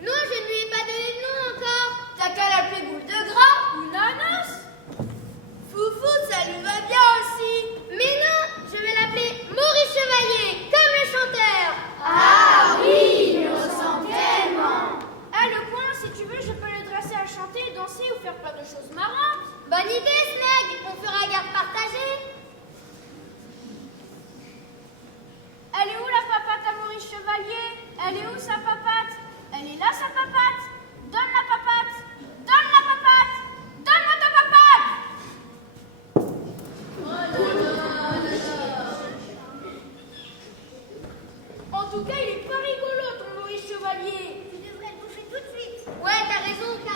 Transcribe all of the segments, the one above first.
Non, je ne lui ai pas donné de nom encore. T'as qu'à l'appeler Boule de Gras ou Nanas. Foufou, ça lui va bien aussi. Mais non, je vais l'appeler Maurice Chevalier, comme le chanteur. Ah oui, il le ressent tellement. Ah, le coin, si tu veux, je peux le dresser à chanter, danser ou faire plein de choses marrantes. Bonne idée, Snag. On fera garde partagée. Elle est où la papate à Maurice Chevalier? Elle est où sa papate? Elle est là sa papate? Donne la papate! Donne la papate! Donne-moi ta papate! En tout cas, il est pas rigolo ton Maurice Chevalier. Tu devrais le bouffer tout de suite. Ouais, t'as raison, 15.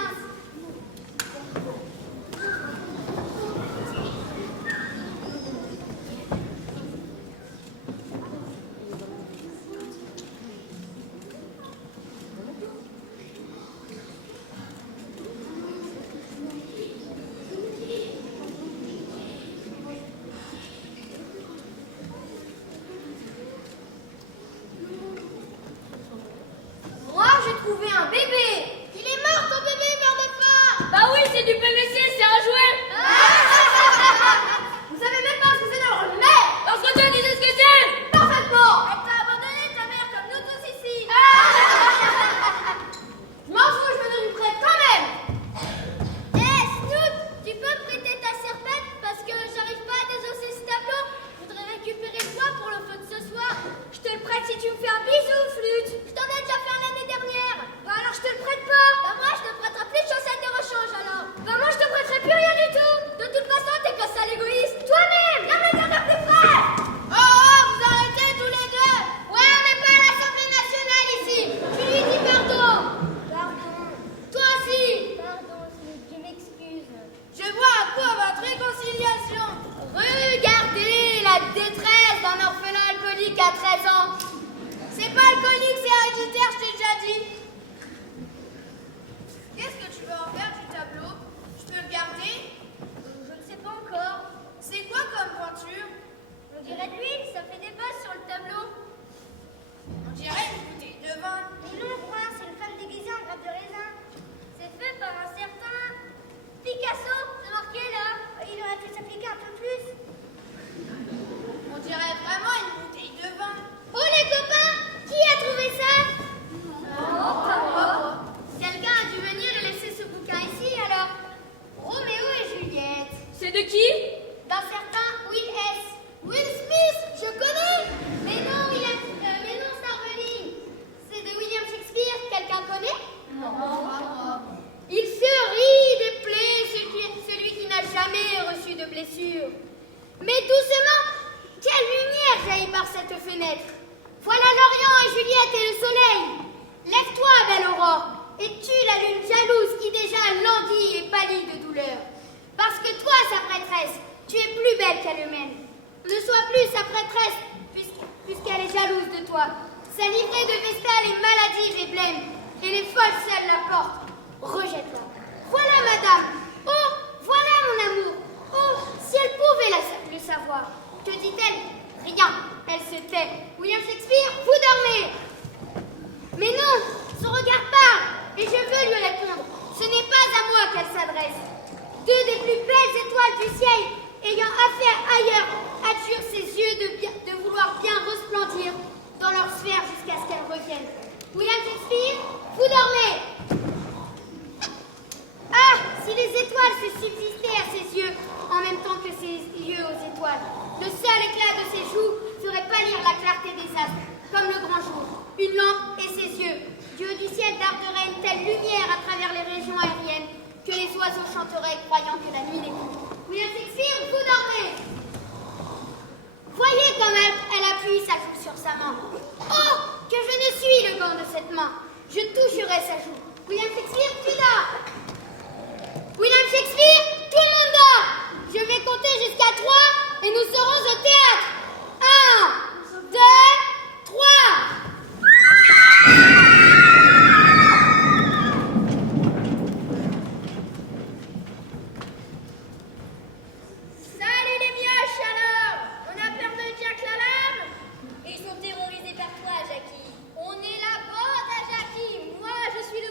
Moi, j'ai trouvé un bébé. Il est mort, ton bébé, mère de faim. Bah oui, c'est du PVC, c'est un jouet. Vous savez même pas ce que c'est dans leur mère. Parce que tu sais ce que c'est. Parfaitement. Elle t'a abandonné, ta mère, comme nous tous ici. Je m'en fous, je me donne une prête quand même. Eh, Snoot, tu peux me prêter ta serpette parce que j'arrive pas à désosser ce tableau. Je voudrais récupérer le bois pour le feu de ce soir. Je te le prête si tu me fais un bisou, Flûte. Je t'en ai déjà fait un l'année dernière. Bah alors je te le prête pas. Bah moi je te prêterai plus de chaussettes de rechange alors. Bah moi je te prêterai plus rien du tout. De toute façon t'es qu'un sale égoïste. Toi-même, viens me dire de plus frère. Oh, vous arrêtez tous les deux. Ouais, on n'est pas à l'Assemblée nationale ici. Tu lui dis pardon. Pardon. Toi aussi. Pardon, je m'excuse. Je vois un peu à votre réconciliation. Regardez la détresse d'un orphelin alcoolique à 13 ans. C'est pas alcoolique, c'est héréditaire, je t'ai déjà dit. Qu'est-ce que tu veux en faire du tableau? Je peux le garder? Je ne sais pas encore. C'est quoi comme pointure? On dirait de l'huile, ça fait des bosses sur le tableau. On dirait une bouteille de vin. Mais non, quoi, c'est une femme déguisée en grappe de raisin. C'est fait par un certain Picasso, c'est marqué là. Il aurait pu s'appliquer un peu plus. On dirait vraiment une bouteille de vin. Oh les copains, qui a trouvé ça? Quelqu'un a dû venir et laisser ce bouquin ici alors. Roméo et Juliette. C'est de qui? D'un certain Will S. Will Smith, je connais. Mais non, Starveling. C'est de William Shakespeare, quelqu'un connaît? Non. Il se rit des plaies, celui qui n'a jamais reçu de blessure. Mais doucement, quelle lumière jaillit par cette fenêtre. Voilà l'Orient et Juliette et le soleil. Lève-toi, belle aurore, et tue la lune jalouse qui déjà languit et pâlit de douleur. Parce que toi, sa prêtresse, tu es plus belle qu'elle-même. Ne sois plus sa prêtresse, puisqu'elle est jalouse de toi. Sa livrée de vestale est maladive et blême, et les folles seules la portent. Rejette-la. Voilà, madame. Oh, voilà, mon amour. Oh, si elle pouvait le savoir. Que dit-elle? Rien. Elle se tait. William Shakespeare, vous dormez. Mais non, son regard parle, et je veux lui répondre. Ce n'est pas à moi qu'elle s'adresse. Deux des plus belles étoiles du ciel, ayant affaire ailleurs, attirent ses yeux de vouloir bien resplendir dans leur sphère jusqu'à ce qu'elles reviennent. William Shakespeare, vous dormez. Ah, si les étoiles se subsistaient à ses yeux, en même temps que ses yeux aux étoiles, le seul éclat de ses joues ferait pâlir la clarté des astres, comme le grand jour. Une lampe et ses yeux. Dieu du ciel darderait une telle lumière à travers les régions aériennes que les oiseaux chanteraient croyant que la nuit n'est plus. William Shakespeare, vous dormez. Voyez comme elle appuie sa joue sur sa main. Oh, que je ne suis le gant de cette main. Je toucherai sa joue. William Shakespeare, tu dors. William Shakespeare, tout le monde dort. Je vais compter jusqu'à 3 et nous serons au théâtre. 1, 2, 3. Salut les mioches alors! On a peur de Jack la lame? Ils sont terrorisés par toi, Jackie. On est la bande à Jackie. Moi, je suis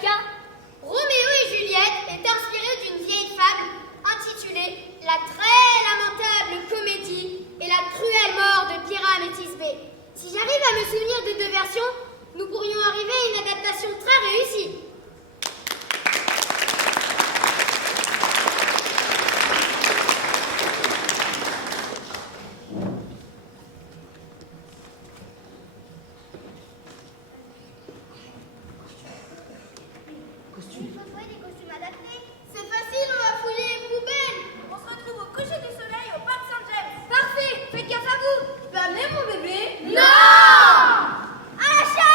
chacun, Roméo et Juliette est inspiré d'une vieille fable intitulée La très lamentable comédie et la cruelle mort de Pyrame et Thisbé. Si j'arrive à me souvenir des deux versions, nous pourrions arriver à une adaptation très réussie. Il faudrait des costumes adaptés. C'est facile, on va fouiller les poubelles. On se retrouve au coucher du soleil au parc Saint-James. Parfait, faites gaffe à vous. Tu peux amener mon bébé? Non! À la chasse!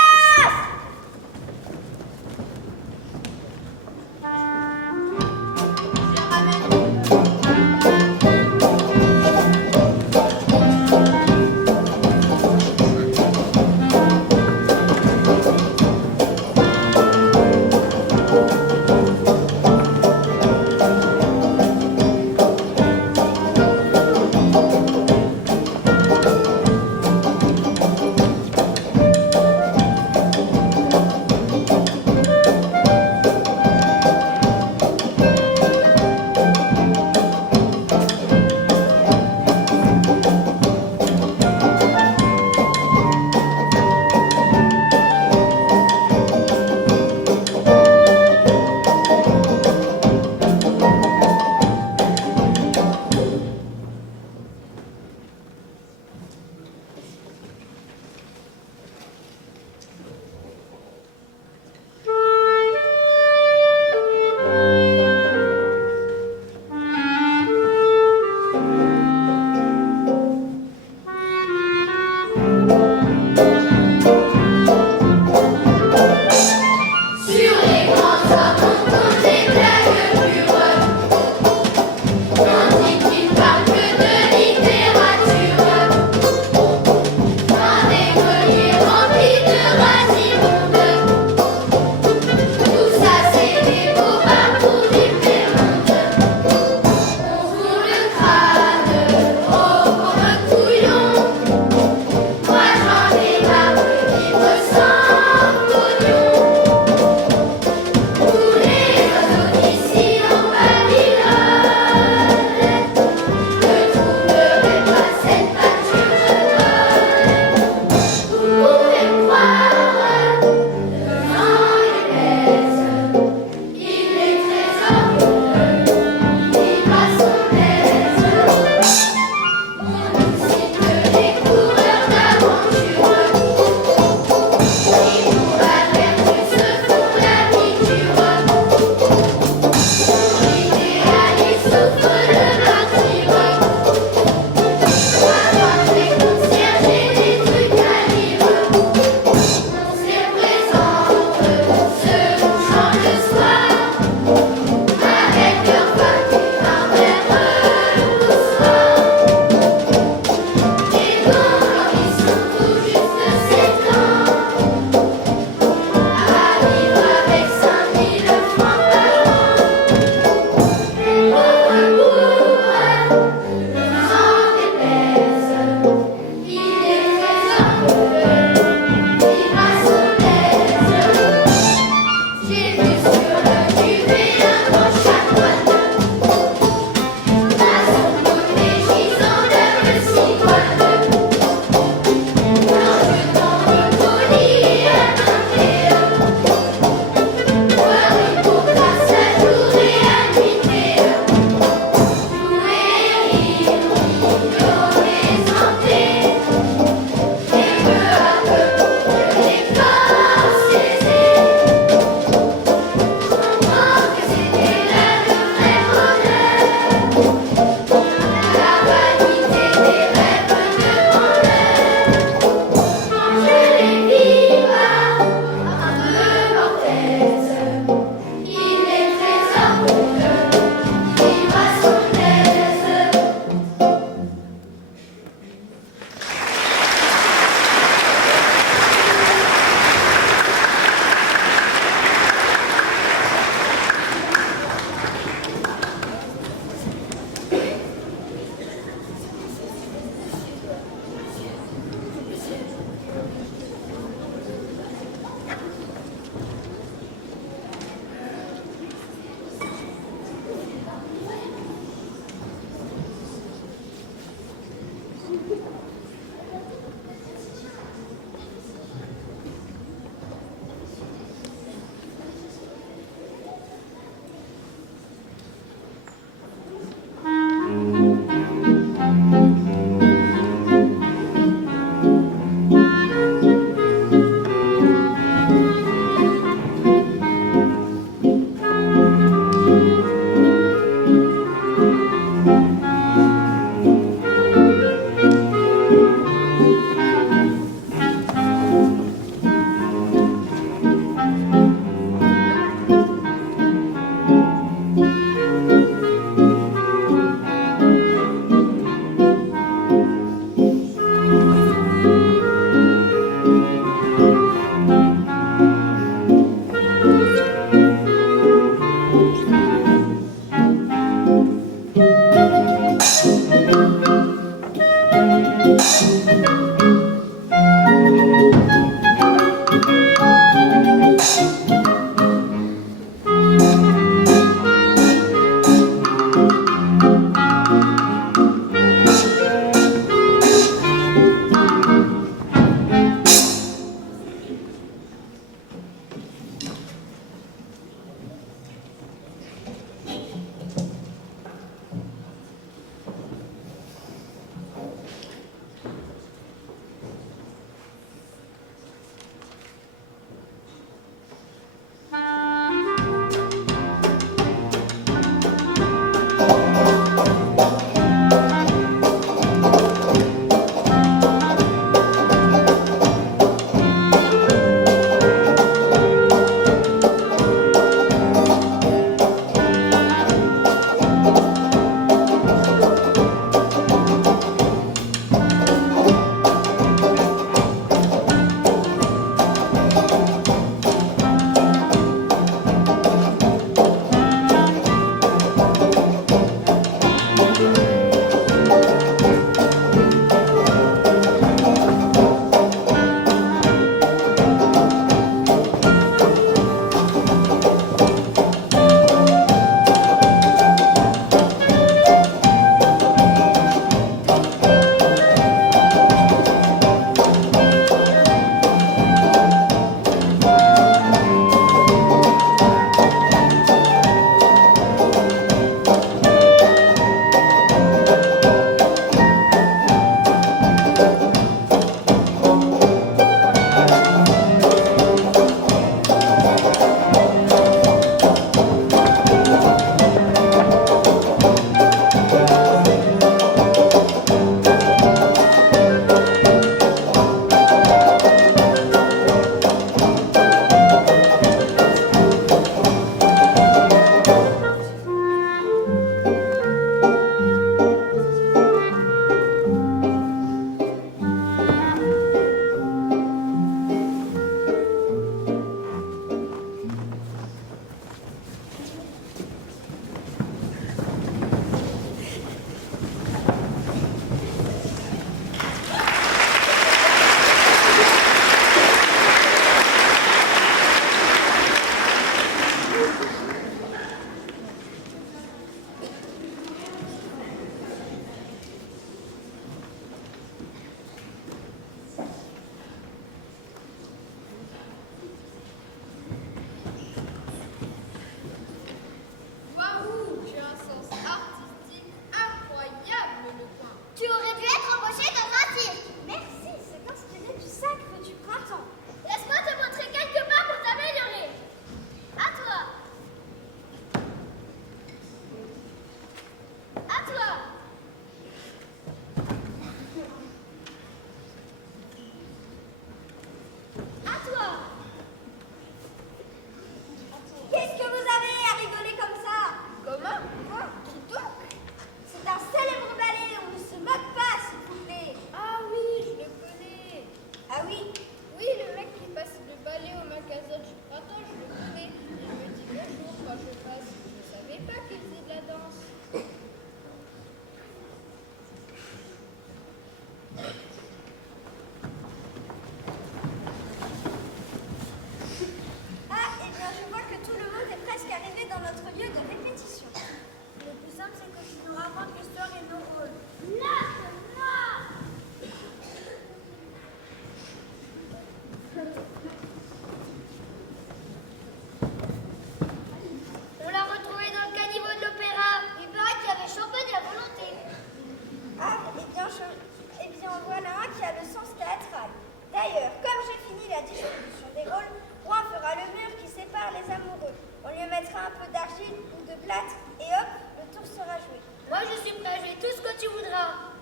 me mettras un peu d'argile ou de plâtre et hop, le tour sera joué. Moi, je suis prêt à jouer tout ce que tu voudras.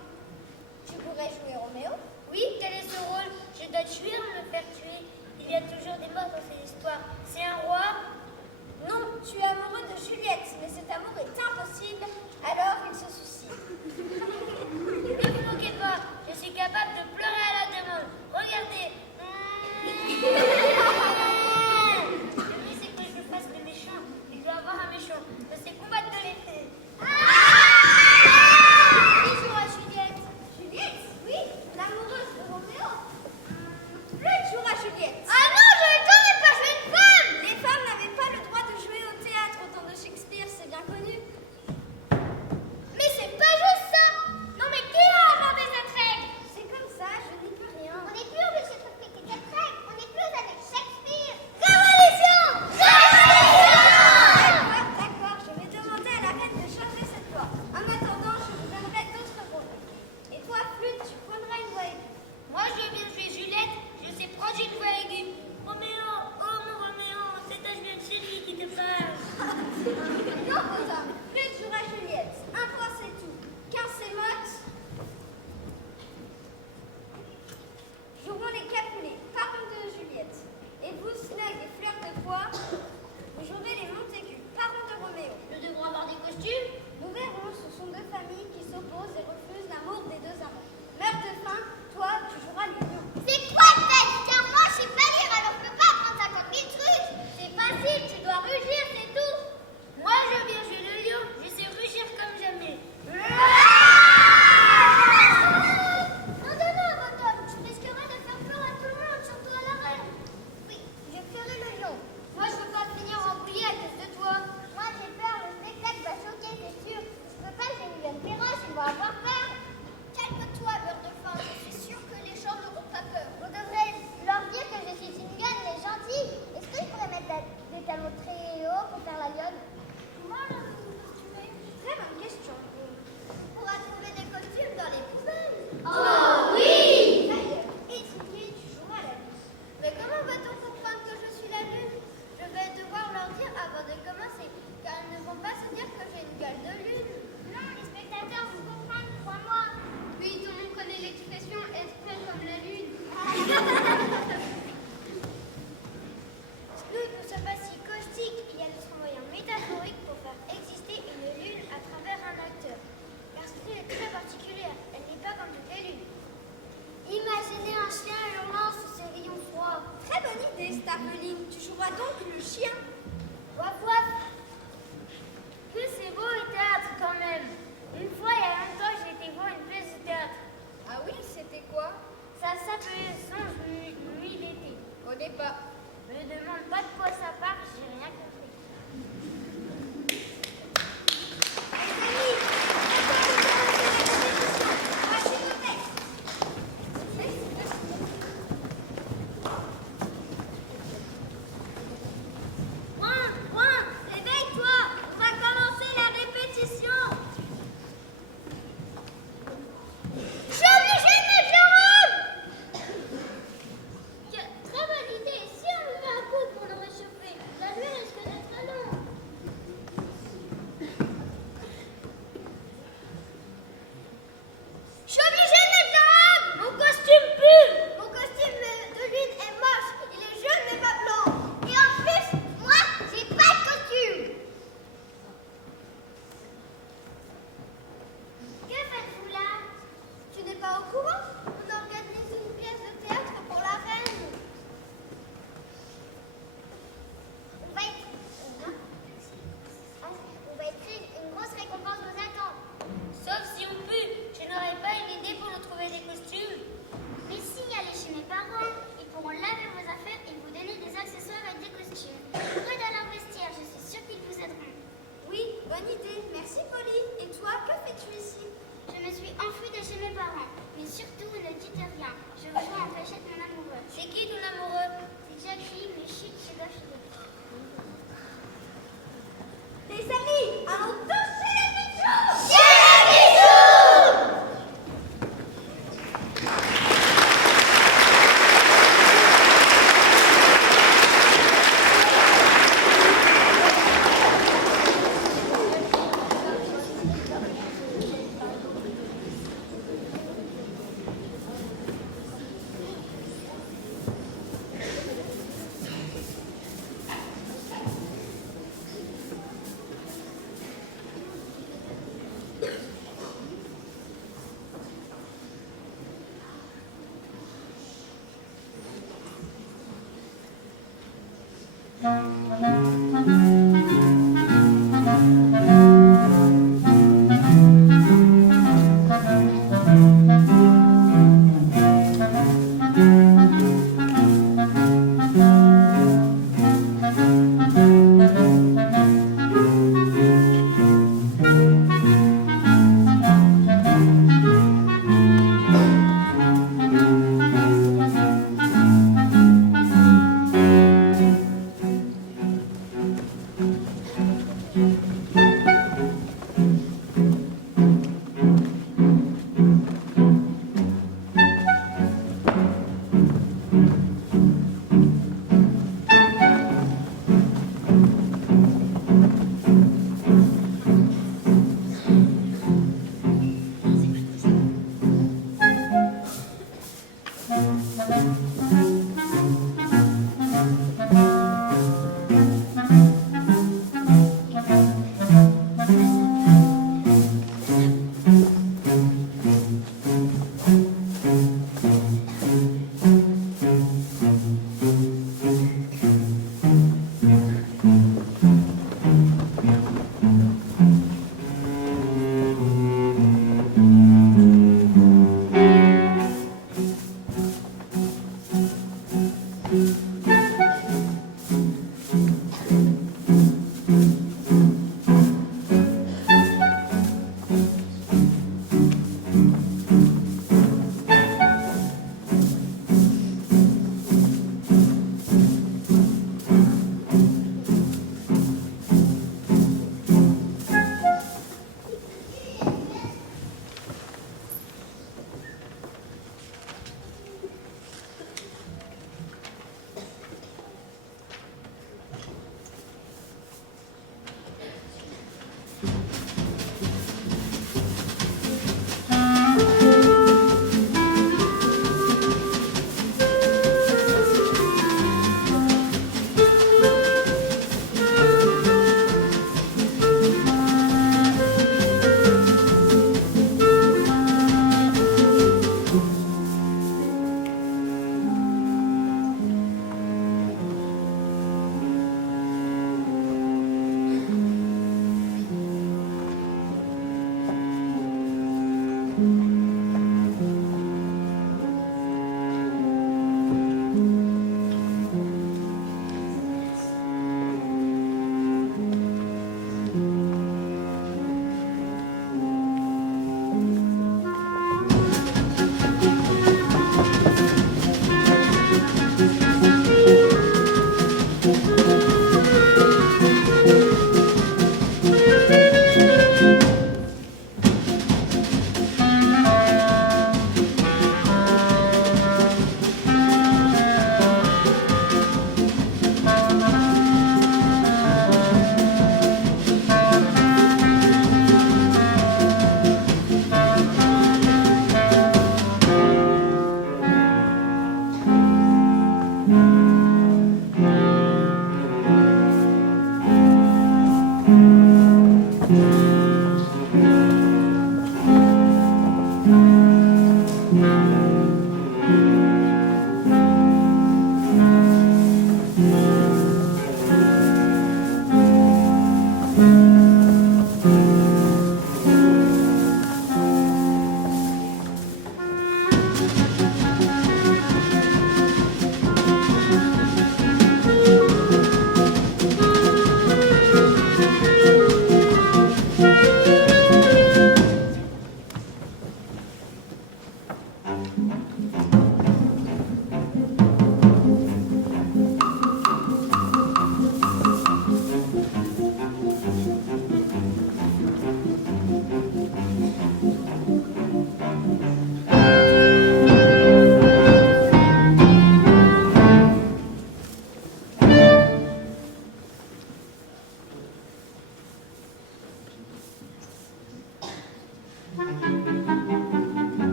Tu pourrais jouer Roméo? Oui, quel est ce rôle? Je dois tuer ou me faire tuer? Il y a toujours des morts dans ces histoires. C'est un roi? Non, tu es amoureux de Juliette, mais cet amour est impossible, alors il se suicide. Ne vous moquez pas, je suis capable de pleurer à la demande. Regardez. Le mieux, c'est que je fasse le méchant. Il doit avoir un méchant. Je sais combattre de l'épée. Qui jouera Juliette? Juliette? Oui, l'amoureuse de Roméo. Flûte jouera Juliette. Ah non, je ne connais pas, je suis une femme. Les femmes n'avaient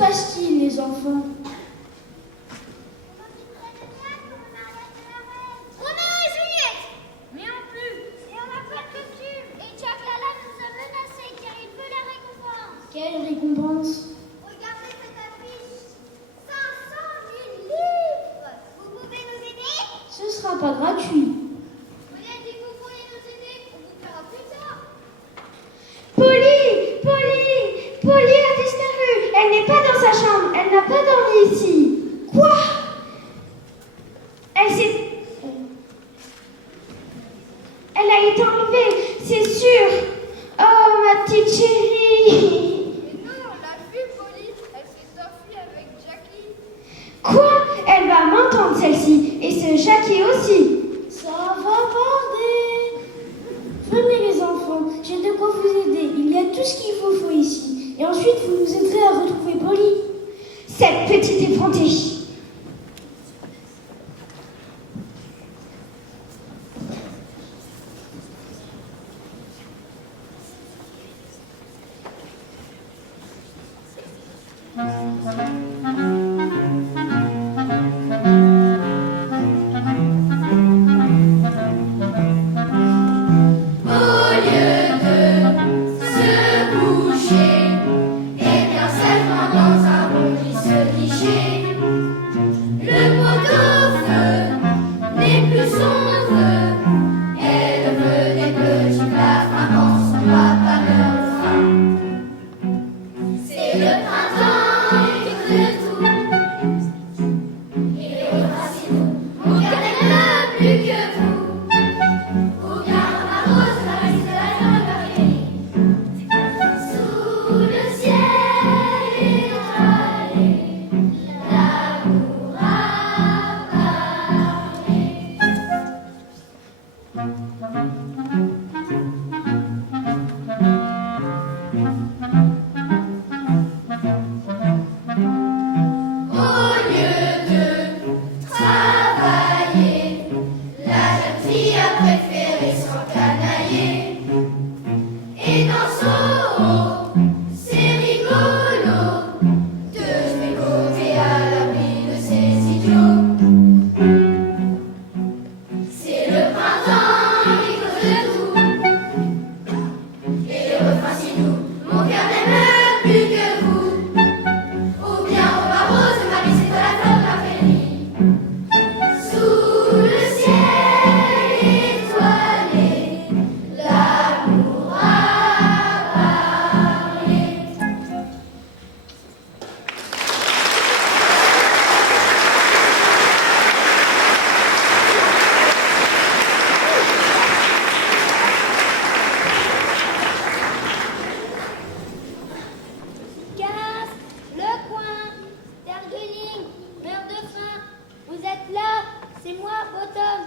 passe-t-il, les enfants? Roméo et Juliette! Mais en plus. Et on n'a pas de costume. Et Jack Lala nous a menacés car il veut la récompense. Quelle récompense? Regardez cette affiche. 500 000 livres. Vous pouvez nous aider? Ce sera pas gratuit. Vous avez dit que vous pourriez nous aider. On vous fera plus tard. Polly! Polly! Polly a disparu. Elle n'est pas dans sa chambre. Elle n'a pas dormi ici. Quoi? Elle a été enlevée, c'est sûr. Oh, ma petite chérie. Mais non, on l'a vu, Polly. Elle s'est enfuie avec Jackie. Quoi? Elle va m'entendre celle-ci. Et ce Jackie aussi. Ça va border. Venez les enfants, j'ai de quoi vous aider. Il y a tout ce qu'il vous faut ici. Et ensuite, vous nous aiderez à retrouver Polly. Cette petite effrontée. C'est moi, Bottom.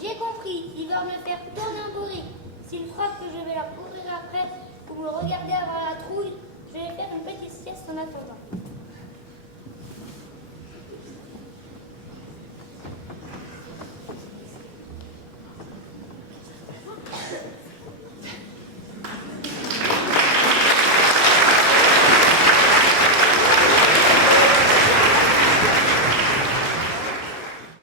J'ai compris. Il va me faire tourner un bourrique. S'il croit que je vais leur courir après ou me regarder avoir la trouille, je vais faire une petite sieste en attendant.